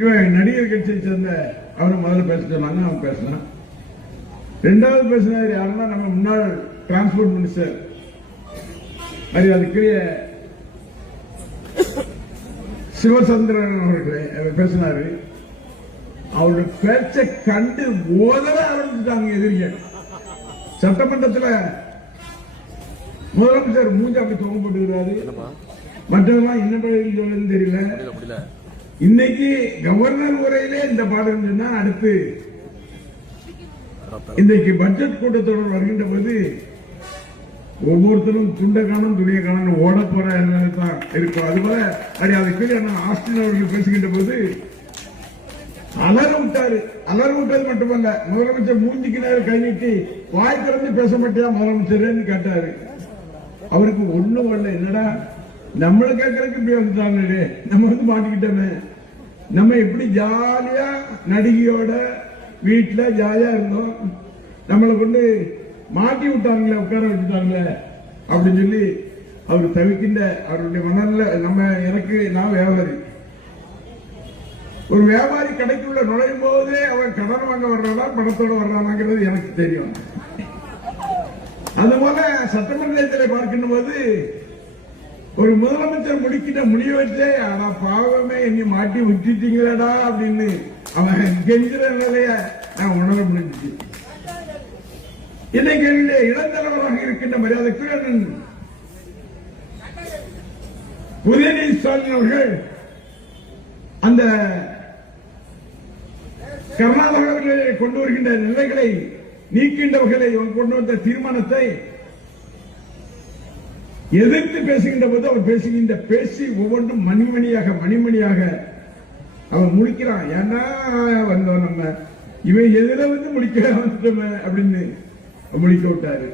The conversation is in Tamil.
இவன் நடிகர் கட்சியை சேர்ந்த அவரு முதல்ல பேச சொன்னாங்க, அவன் பேசினான். ரெண்டாவது பேசினார் யாருன்னா நம்ம முன்னாள் டிரான்ஸ்போர்ட் மினிஸ்டர் மரியாதைக்குரிய சிவசந்திரன் அவர்களே பேசினாரு. அவருடைய பேச்சை கண்டு ஓதல ஆரம்பிச்சுட்டாங்க எதிரிகள். சட்டமன்றத்தில் முதலமைச்சர் மூஞ்சி அப்படி தொங்க போட்டுக்கிறாரு. மற்றவெல்லாம் என்ன சொல்லுன்னு தெரியல. இன்னைக்கு கவர்னர் உரையிலே இந்த பாடம் சொன்னா அடுத்து இன்றைக்கு பட்ஜெட் கூட்டத்தொடர் வருகின்ற போது ஒவ்வொருத்தரும் துண்டை காணும் துணியை காணும் ஓட போற தான் இருக்கும். அதுபோல அதுக்கு ஆஸ்டின் அவர்கள் பேசுகின்ற போது அலற விட்டாரு. அலற விட்டது மட்டுமல்ல, முதலமைச்சர் மூஞ்சிக்கினாரு கை நீட்டி வாய் திறந்து பேச மாட்டியா முதலமைச்சர்னு கேட்டாரு. அவருக்கு ஒண்ணும் வரல. என்னடா நம்மள கேட்கறதுக்கு இப்படி வந்துட்டாங்க, நம்ம வந்து மாட்டிக்கிட்டோமே. நம்ம எப்படி ஜாலியா நடிகையோட வீட்டுல ஜாலியா இருந்தோம், நம்மளை கொண்டு மாட்டி விட்டாங்களே, உட்கார வச்சுட்டாங்களே அப்படின்னு சொல்லி அவர் தவிக்கின்ற அவருடைய மனநில. நான் வியாபாரி, ஒரு வியாபாரி கடைக்குள்ள நுழையும் போதே அவன் கடன் வாங்க வர்றானா பணத்தோட வர்றானாங்கிறது எனக்கு தெரியும். அதுபோல சட்டமன்றத்தில் பார்க்கின்ற போது ஒரு முதலமைச்சர் முடிக்கிட்ட முடிய வச்சே ஆனா பாவமே என்னை மாட்டி விட்டுட்டீங்களடா அப்படின்னு அவன் கெஞ்சுற நிலைய நான் உணர முடிஞ்சிச்சு. இன்னைக்கு இளந்தலைவராக இருக்கின்ற மரியாதைக்குரிய உதயநிதி ஸ்டாலின் அவர்கள் அந்த கர்நாடகாவிலே கொண்டு வருகின்ற நிலைகளை நீக்கின்றவர்களை கொண்டு வந்த தீர்மானத்தை எதிர்த்து பேசுகின்ற போது அவர் பேசுகின்ற பேசி ஒவ்வொன்றும் மணிமணியாக அவன் முடிக்கிறான். ஏன்னா வந்தோம் நம்ம இவன் எதிர வந்து முடிக்க வந்துட்டோம் அப்படின்னு முடிக்க விட்டாரு.